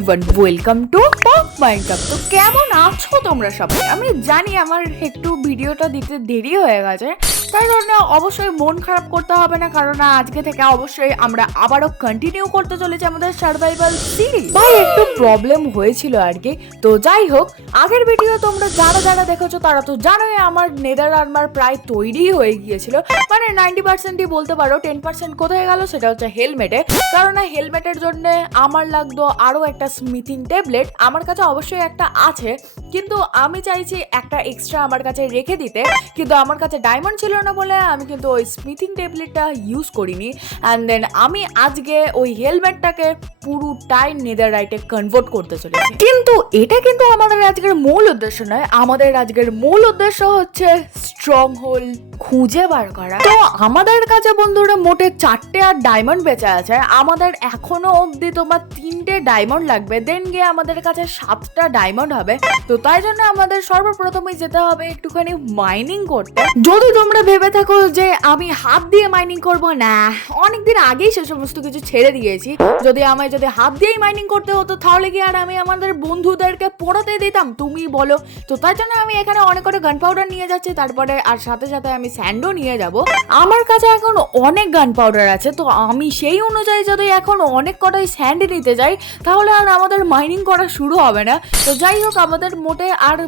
Everyone, welcome to pop Minecraft. তো কেমন আছো তোমরা সবাই? আমি জানি আমার একটু ভিডিওটা দিতে দেরি হয়ে গেছে, তাই জন্য অবশ্যই মন খারাপ করতে হবে না, কারণ আজকে থেকে অবশ্যই আমরা আবারও কন্টিনিউ করতে চলেছি আমাদের সার্ভাইভাল সিরিজ। ভাই একটু প্রবলেম হয়েছিল আর কি। তো যাই হোক, আগের ভিডিও তোমরা যারা দেখেছো তারা তো জানোই আমার নেদার আর্মার প্রায় তৈরি হয়ে গিয়েছিল, মানে 90%ই বলতে পারো। 10% কোথায় গেল সেটা হচ্ছে হেলমেটে, কারণ হেলমেটের জন্য আমার লাগতো আরও একটা স্মিথিং ট্যাবলেট। আমার কাছে অবশ্যই একটা আছে, কিন্তু আমি চাইছি একটা এক্সট্রা আমার কাছে রেখে দিতে, কিন্তু আমার কাছে ডায়মন্ড ছিল না বলে আমি কিন্তু ওই স্মিথিং ট্যাবলেটটা ইউজ করিনি। অ্যান্ড দেন আমি আজকে ওই হেলমেটটাকে পুরোটাই নেদাররাইটে কনভার্ট করতে চলেছি। কিন্তু এটা কিন্তু আমাদের আজকের মূল উদ্দেশ্য নয়। আমাদের আজকের মূল উদ্দেশ্য হচ্ছে স্ট্রং হোল খুঁজে বার করা। তো আমাদের কাছে বন্ধুরা মোটে 4টে আর ডায়মন্ড বেঁচে আছে। আমাদের এখনো অবধি তোমার 3টে ডায়মন্ড লাগবে, দেন গিয়ে আমাদের কাছে 7টা ডায়মন্ড হবে। তো তাই জন্য আমাদের সর্বপ্রথমে যেতে হবে একটুখানি মাইনিং করতে। যদি তোমরা ভেবে থাকো যে আমি হাত দিয়ে মাইনিং করব, না, অনেকদিন আগেই সে সমস্ত কিছু ছেড়ে দিয়েছি। যদি হাত দিয়েই মাইনিং করতে হতো তাহলে কি আর আমি আমাদের বন্ধুদেরকে পড়াতে দিতাম? তুমি বলো। তো তাই জন্য আমি এখানে অনেক কটা গান পাউডার নিয়ে যাচ্ছি, তারপরে আর সাথে সাথে আমি স্যান্ডও নিয়ে যাব। আমার কাছে এখন অনেক গান পাউডার আছে, তো আমি সেই অনুযায়ী যদি এখন অনেক কটাই স্যান্ড নিতে যাই তাহলে আর আমাদের মাইনিং করা শুরু হবে না। তো যাই হোক, আমাদের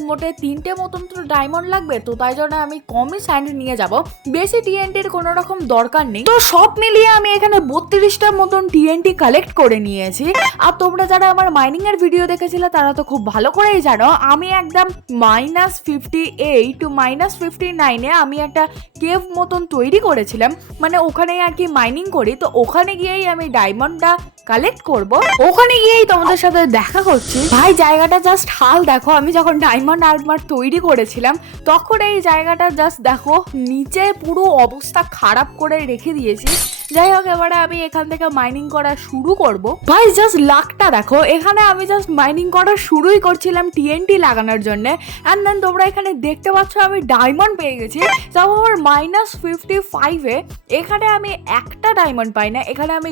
মোটে 3টে মতন তো ডায়মন্ড লাগবে, তো তাই জন্য আমি কমই স্যান্ড নিয়ে যাব। বেশি টিএনটির কোনো রকম দরকার নেই। তো সব মিলিয়ে আমি এখানে 32টার মতন টিএনটি কালেক্ট করে নিয়েছি। আর তোমরা যারা আমার মাইনিং এর ভিডিও দেখেছিলে তারা তো খুব ভালো করেই জানো আমি একদম -58 টু -59 আমি একটা কেভ মতন তৈরি করেছিলাম, মানে ওখানেই আর কি মাইনিং করি। তো ওখানে গিয়েই আমি ডায়মন্ডটা কালেক্ট করব, ওখানে গিয়েই তোমাদের সাথে দেখা করছি। ভাই জায়গাটা জাস্ট হাল দেখো, আমি যখন ডায়মন্ড আর্মার তৈরি করেছিলাম তখন এই জায়গাটা জাস্ট দেখো, নিচে পুরো অবস্থা খারাপ করে রেখে দিয়েছি। যাই হোক, এবারে আমি এখান থেকে মাইনিং করা শুরু করব। ভাই জাস্ট লাকটা দেখো, এখানে আমি জাস্ট মাইনিং করা শুরুই করছিলাম টিএনটি লাগানোর জন্য, অ্যান্ড দেন তোমরা এখানে দেখতে পাচ্ছ আমি ডায়মন্ড পেয়ে গেছি। তাও আমার -55-এ এখানে আমি একটা ডায়মন্ড পাই না, এখানে আমি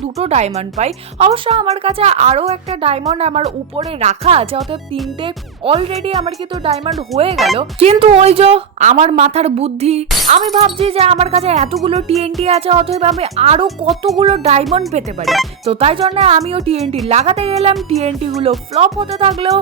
দুটো ডায়মন্ড পাই। অবশ্য আমার কাছে আরও একটা ডায়মন্ড আমার উপরে রাখা আছে, অতএব 3টে অলরেডি আমার কিন্তু ডায়মন্ড হয়ে গেল। কিন্তু ওই যে আমার মাথার বুদ্ধি, আমি ভাবছি যে আমার কাছে এতগুলো টিএনটি আছে, অতএব আমি আরো কতগুলো ডায়মন্ড পেতে পারি। তো তাই জন্য আমিও টিএনটি লাগাতে গেলাম, টিএনটি গুলো ফ্লপ হতে থাকলো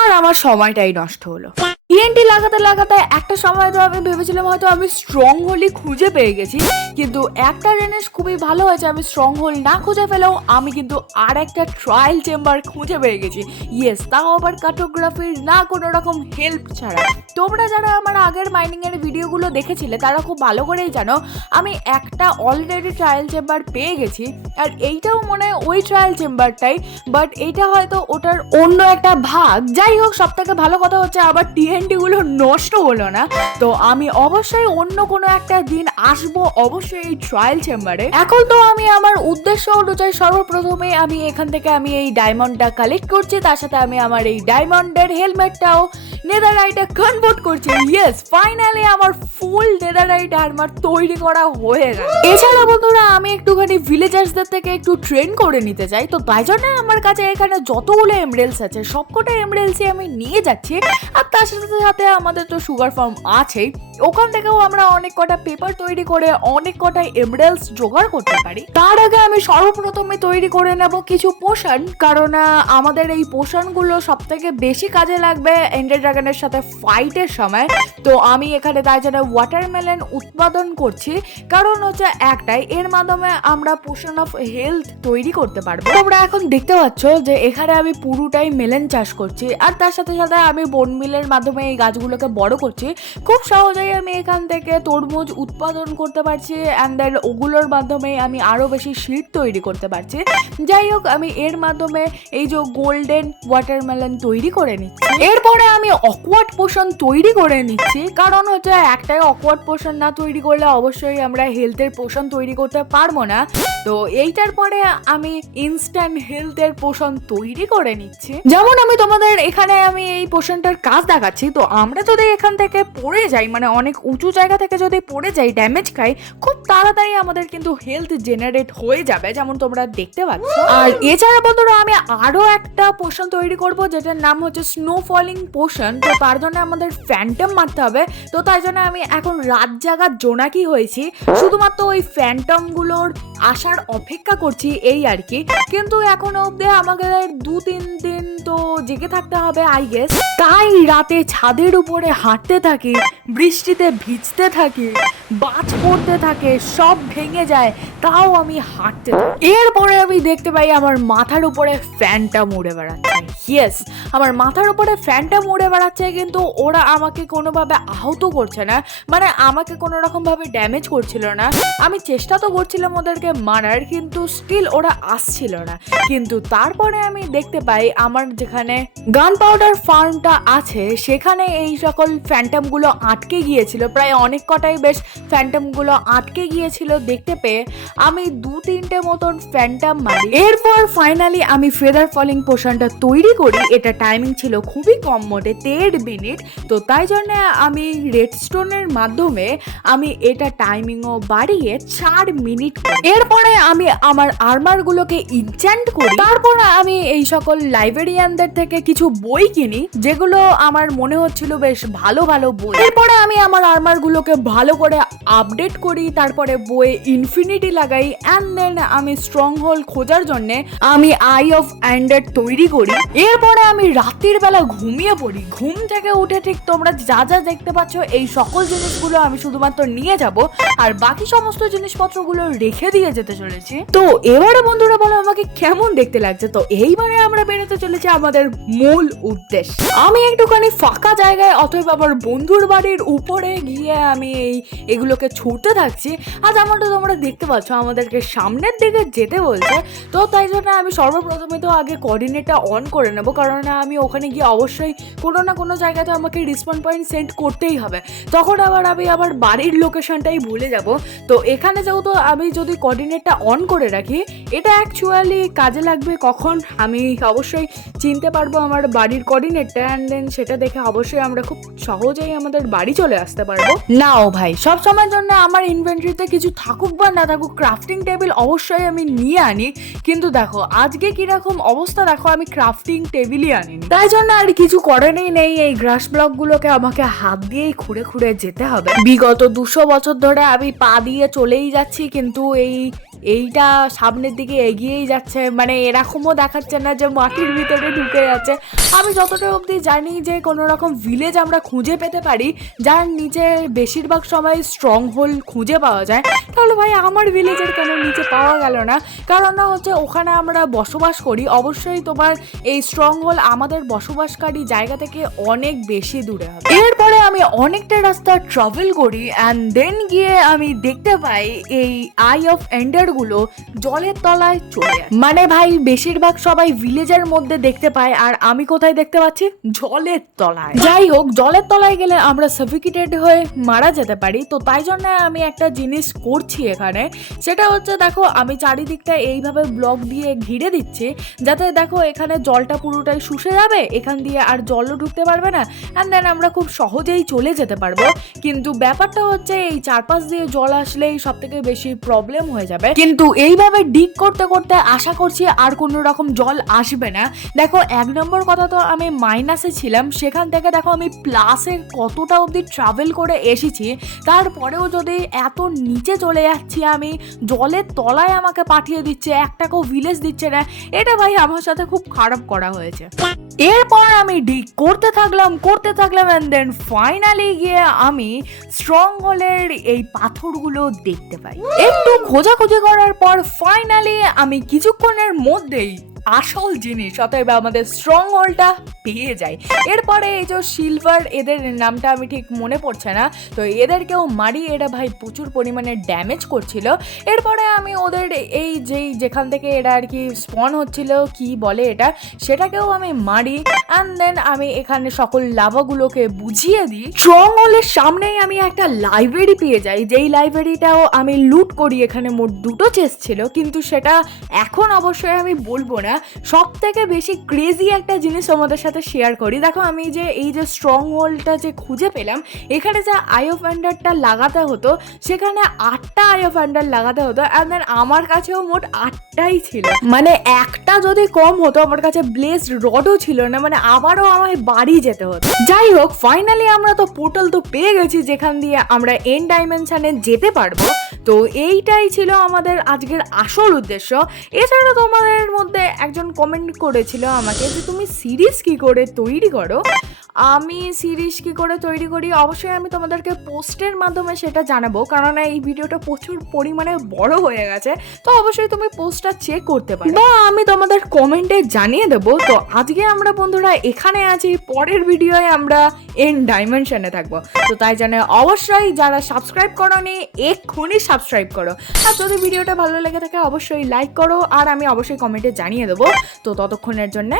আর আমার সময়টাই নষ্ট হলো। টিএনটি লাগাতে একটা সময় তো আমি ভেবেছিলাম হয়তো আমি স্ট্রং হোলই খুঁজে পেয়ে গেছি, কিন্তু একটা জিনিস খুবই ভালো হয়েছে, আমি স্ট্রং হোল না খুঁজে পেলেও আমি কিন্তু আর একটা ট্রায়াল চেম্বার খুঁজে পেয়ে গেছি। ইয়েস, তাও আবার কার্টোগ্রাফির না কোনো রকম হেল্প ছাড়া। তোমরা যারা আমার আগের মাইনিং এর ভিডিওগুলো দেখেছিলে তারা খুব ভালো করেই জানো আমি একটা অলরেডি ট্রায়াল চেম্বার পেয়ে গেছি, আর এইটাও মনে হয় ওই ট্রায়াল চেম্বারটাই, বাট এইটা হয়তো ওটার অন্য একটা ভাগ। যাই হোক, সব থেকে ভালো কথা হচ্ছে আবার টিএনটি গুলো নষ্ট হলো না। তো আমি অবশ্যই অন্য কোনো একটা দিন আসবো অবশ্যই এই ট্রায়াল চেম্বারে। এখন তো আমি আমার উদ্দেশ্য অনুযায়ী সর্বপ্রথমে আমি এখান থেকে আমি এই ডায়মন্ডটা কালেক্ট করছি, তার সাথে আমি আমার এই ডায়মন্ডের হেলমেটটাও নেদাররাইটে কনভার্ট করছি। ইয়েস, ফাইনালি আমার ফুল নেদাররাইট আর্মার তৈরি করা হয়ে গেল। এছাড়া বন্ধুরা আমি একটুখানি ভিলেজার্সদের থেকে একটু ট্রেন করে নিতে চাই, তো তাই জন্য আমার কাছে এখানে যতগুলো এমরেলস আছে সবকটা এমরেলসই আমি নিয়ে যাচ্ছি। আর তার সাথে সাথে আমাদের তো সুগার ফার্ম আছেই, ওখান থেকেও আমরা অনেক কটা পেপার তৈরি করে অনেক কটা এমরেলস জোগাড় করতে পারি। তার আগে আমি সর্বপ্রথমে তৈরি করে নেব কিছু পোশন, কারণ আমাদের এই পোশনগুলো সব থেকে বেশি কাজে লাগবে এন্ডার ড্রাগনের সাথে ফাইটের সময়। তো আমি এখানে তাই জন্য ওয়াটারমেলন উৎপাদন করছি, কারণ হচ্ছে একটাই, এর মাধ্যমে আমরা পোশন অফ হেলথ তৈরি করতে পারবো। তোমরা এখন দেখতে পাচ্ছ যে এখানে আমি পুরোটাই মেলন চাষ করছি, আর তার সাথে সাথে আমি বোন মিলের মাধ্যমে এই গাছগুলোকে বড় করছি। খুব সহজেই আমি এখান থেকে তরমুজ উৎপাদন করতে পারছি, অ্যান্ড দেন ওগুলোর মাধ্যমে আমি আরো বেশি সিড তৈরি করতে পারছি। যাই হোক, আমি এর মাধ্যমে এই যে গোল্ডেন ওয়াটারমেলন তৈরি করে নিচ্ছি। এরপরে আমি অকওয়ার্ড পোশন তৈরি করে নিচ্ছি, কারণ হচ্ছে একটাই অকওয়ার্ড পোশন না তৈরি করলে অবশ্যই আমরা হেলথের পোশন তৈরি করতে পারবো না। তো এইটার পরে আমি ইনস্ট্যান্ট হেলথের পোশন তৈরি করে নিচ্ছি। যেমন আমি তোমাদের এখানে আমি এই পোশনটার কাজ দেখাচ্ছি। তো আমরা যদি এখান থেকে পড়ে যাই, মানে অনেক উঁচু জায়গা থেকে যদি পড়ে যাই, ড্যামেজ খাই, খুব তাড়াতাড়ি আমাদের কিন্তু হেলথ জেনারেট হয়ে যাবে, যেমন তোমরা দেখতে পাচ্ছ। আর এছাড়া বন্ধুরা আমি আরো একটা পোশন তৈরি করব, যেটার নাম হচ্ছে স্নো ফলিং পোশন। তো তার জন্য আমাদের ফ্যান্টম মারতে হবে। তো তাই জন্য আমি এখন রাত জাগার জোনাকি হয়েছি, শুধুমাত্র ওই ফ্যান্টম গুলোর আসার অপেক্ষা করছি, এই আর কি। কিন্তু এখনো অব্দি আমাকে 2-3 দিন তো জেগে থাকতে হবে আই গেস। তাই রাতে ছাদের উপরে হাঁটতে থাকি, বৃষ্টিতে ভিজতে থাকি, বাজ পড়তে থাকে, সব ভেঙে যায়, তাও আমি হাঁটতে থাকি। এরপরে আমি দেখতে পাই আমার মাথার উপরে ফ্যানটা উড়ে বেড়াচ্ছে। ইয়েস, আমার মাথার উপরে ফ্যানটা উড়ে বেড়াচ্ছে, কিন্তু ওরা আমাকে কোনোভাবে আহত করছে না, মানে আমাকে কোনো রকম ভাবে ড্যামেজ করছিল না। আমি চেষ্টা তো করছিলাম ওদেরকে মারার, কিন্তু স্টিল ওরা আসছিল না। কিন্তু তারপরে আমি দেখতে পাই আমার যেখানে গান পাউডার ফার্মটা আছে সেখানে এই সকল ফ্যান্টমগুলো আটকে গিয়েছিল, প্রায় অনেক কটাই বেশ ফ্যান্টমগুলো আটকে গিয়েছিল। দেখতে পেয়ে আমি 2-3টে মতন ফ্যান্টম মারি। এরপর ফাইনালি আমি ফেদার ফলিং পোশনটা তৈরি করি। এটা টাইমিং ছিল খুবই কম, মোটে 1.5 মিনিট। তো তাই জন্য আমি রেডস্টোনের মাধ্যমে আমি এটা টাইমিংও বাড়িয়ে 4 মিনিট। এরপরে আমি আমার আর্মারগুলোকে ইনচ্যান্ট করি। তারপর আমি এই সকল লাইব্রেরিয়ানদের থেকে কিছু বই কিনি, যেগুলো আমার মনে হচ্ছিল বেশ ভালো ভালো বই। এরপরে আমি আমার আর্মারগুলোকে ভালো করে আপডেট করি, তারপরে বইয়ে ইনফিনিটি লাগাই, অ্যান্ড দেন আমি স্ট্রং হোল খোঁজার জন্য আমি আই অফ এন্ডার তৈরি করি। এরপরে আমি রাত্রির বেলা ঘুমিয়ে পড়ি। ঘুম থেকে উঠে ঠিক তোমরা যা যা দেখতে পাচ্ছ এই সকল জিনিসগুলো আমি শুধুমাত্র নিয়ে যাব, আর বাকি সমস্ত জিনিসপত্রগুলো রেখে দিয়ে যেতে চলেছি। তো এবারে বন্ধুরা বলো আমাকে কেমন দেখতে লাগছে। তো এইবারে আমরা বেরোতে চলেছি আমাদের মূল উদ্দেশ্য। আমি একটুখানি ফাঁকা জায়গায় অথবা আবার বন্ধুর বাড়ির উপরে গিয়ে আমি এগুলোকে ছুটতে থাকছি। আর যেমনটা তোমরা দেখতে পাচ্ছ আমাদেরকে সামনের দিকে যেতে বলছে। তো তাই জন্য আমি সর্বপ্রথমে তো আগে কোঅর্ডিনেটটা অন করে নেবো, কারণ আমি ওখানে গিয়ে অবশ্যই কোনো না কোনো জায়গাতে আমাকে রিসপন্ড পয়েন্ট সেন্ড করতেই হবে। তখন আমি আবার বাড়ির লোকেশনটাই ভুলে যাব। তো এখানে যেহেতু আমি যদি কোঅর্ডিনেটটা অন করে রাখি, এটা অ্যাকচুয়ালি কাজে লাগবে কখন আমি অবশ্যই চিনতে পারবো আমার বাড়ির কোঅর্ডিনেটটা, অ্যান্ড দেন সেটা দেখে অবশ্যই আমরা খুব সহজেই আমাদের বাড়ি চলে আসতে পারবো। নাও ভাই, সব সময়ের জন্য আমার ইনভেন্টরিতে কিছু থাকুক বা না থাকুক, ক্রাফটিং টেবিল অবশ্যই আমি নিয়ে আনি। কিন্তু দেখো আজকে কিরকম অবস্থা, দেখো আমি ক্রাফটিং টেবিলই আনিনি। তাই জন্য আর কিছু করেনই নেই, এই গ্রাস ব্লকগুলোকে আমাকে হাত দিয়েই খুঁড়ে খুঁড়ে যেতে হবে। বিগত 200 বছর ধরে আমি পা দিয়ে চলেই যাচ্ছি, কিন্তু এইটা সামনের দিকে এগিয়েই যাচ্ছে, মানে এরকমও দেখাচ্ছে না যে মাটির ভিতরে ঢুকে যাচ্ছে। আমি যতটা অবধি জানি যে কোনো রকম ভিলেজ আমরা খুঁজে পেতে পারি যার নিচে বেশিরভাগ সময় স্ট্রং হোল খুঁজে পাওয়া যায়। তাহলে ভাই আমার ভিলেজের কেন নিচে পাওয়া গেল না? কারণ না হচ্ছে ওখানে আমরা বসবাস করি, অবশ্যই তোমার এই স্ট্রং হোল আমাদের বসবাসকারী জায়গা থেকে অনেক বেশি দূরে হবে। এরপরে আমি অনেকটা রাস্তা ট্রাভেল করি, অ্যান্ড দেন গিয়ে আমি দেখতে পাই এই আই অফ এন্ডার গুলো জলের তলায় চলে যায়। মানে ভাই বেশিরভাগ সবাই ভিলেজের মধ্যে দেখতে পায়, আর আমি কোথায় দেখতে পাচ্ছি? জলের তলায়। যাই হোক, জলের তলায় গেলে আমরা সাফিকেটেড হয়ে মারা যেতে পারি। তো তাই জন্য আমি একটা জিনিস করছি এখানে, সেটা হচ্ছে দেখো আমি চারিদিকটা এইভাবে ব্লক দিয়ে ঘিরে দিচ্ছি, যাতে দেখো এখানে জলটা পুরোটাই শুষে যাবে, এখান দিয়ে আর জলও ঢুকতে পারবে না, অ্যান্ড দেন আমরা খুব সহজেই চলে যেতে পারবো। কিন্তু ব্যাপারটা হচ্ছে এই চারপাশ দিয়ে জল আসলেই সব থেকে বেশি প্রবলেম হয়ে যাবে। কিন্তু এইভাবে ডিগ করতে করতে আশা করছি আর কোনো রকম জল আসবে না। দেখো 1 নম্বর কথা তো আমি মাইনাসে ছিলাম, সেখান থেকে দেখো আমি প্লাসে কতটা অবধি ট্রাভেল করে এসেছি, তারপরেও যদি এত নিচে চলে যাচ্ছি, আমি জলের তলায় আমাকে পাঠিয়ে দিচ্ছে, একটাকেও ভিলেজ দিচ্ছে না, এটা ভাই আমার সাথে খুব খারাপ করা হয়েছে। এরপর আমি ডিগ করতে থাকলাম অ্যান্ড দেন ফাইনালি গিয়ে আমি স্ট্রং হোলের এই পাথরগুলো দেখতে পাই। একটু খোঁজাখুঁজি করার পর ফাইনালি আমি কিছুক্ষণের মধ্যেই আসল জিনিস, অতএব আমাদের স্ট্রং হোল্ডটা পেয়ে যায়। এরপরে এই যে সিলভার, এদের নামটা আমি ঠিক মনে পড়ছে না, তো এদেরকেও মারি, এরা ভাই প্রচুর পরিমাণে ড্যামেজ করছিল। এরপরে আমি ওদের এই যেখান থেকে এরা আর কি স্পন হচ্ছিল, কি বলে এটা, সেটাকেও আমি মারি। অ্যান্ড দেন আমি এখানে সকল লাভাগুলোকে বুঝিয়ে দিই। স্ট্রং হোলের সামনেই আমি একটা লাইব্রেরি পেয়ে যাই, যেই লাইব্রেরিটাও আমি লুট করি। এখানে মোট 2টো চেস্ট ছিল, কিন্তু সেটা এখন অবশ্যই আমি বলবো না। সব থেকে বেশি ক্রেজি একটা জিনিস তোমাদের সাথে শেয়ার করি। দেখো আমি যে এই যে স্ট্রং হোলটা যে খুঁজে পেলাম, এখানে যে আই অফ ওয়ান্ডারটা লাগাতে হতো, সেখানে 8টা আই অফ ওয়ান্ডার লাগাতে হতো। অ্যান্ড দেন আমার কাছেও মোট 8টাই ছিল, মানে একটা যদি কম হতো, আমার কাছে ব্লেজ রডও ছিল না, মানে আবারও আমায় বাড়ি যেতে হতো। যাই হোক, ফাইনালি আমরা তো পোর্টাল তো পেয়ে গেছি, যেখান দিয়ে আমরা এন্ড ডাইমেনশনে যেতে পারবো। তো এইটাই ছিল আমাদের আজকের আসল উদ্দেশ্য। এছাড়া তোমাদের মধ্যে একজন কমেন্ট করেছিল আমাকে যে তুমি সিরিজ কি করে তৈরি করো। আমি সিরিজ কি করে তৈরি করি অবশ্যই আমি তোমাদেরকে পোস্টের মাধ্যমে সেটা জানাবো, কারণ এই ভিডিওটা প্রচুর পরিমাণে বড় হয়ে গেছে। তো অবশ্যই তুমি পোস্টটা চেক করতে পারো বা আমি তোমাদের কমেন্টে জানিয়ে দেবো। তো আজকে আমরা বন্ধুরা এখানে আছি, পরের ভিডিওয়ে আমরা এন্ড ডাইমেনশনে থাকবো। তো তাই জানে অবশ্যই যারা সাবস্ক্রাইব করোনি এক্ষুনি সাবস্ক্রাইব করো, আর যদি ভিডিওটা ভালো লেগে থাকে অবশ্যই লাইক করো, আর আমি অবশ্যই কমেন্টে জানিয়ে দেবো। তো ততক্ষণের জন্য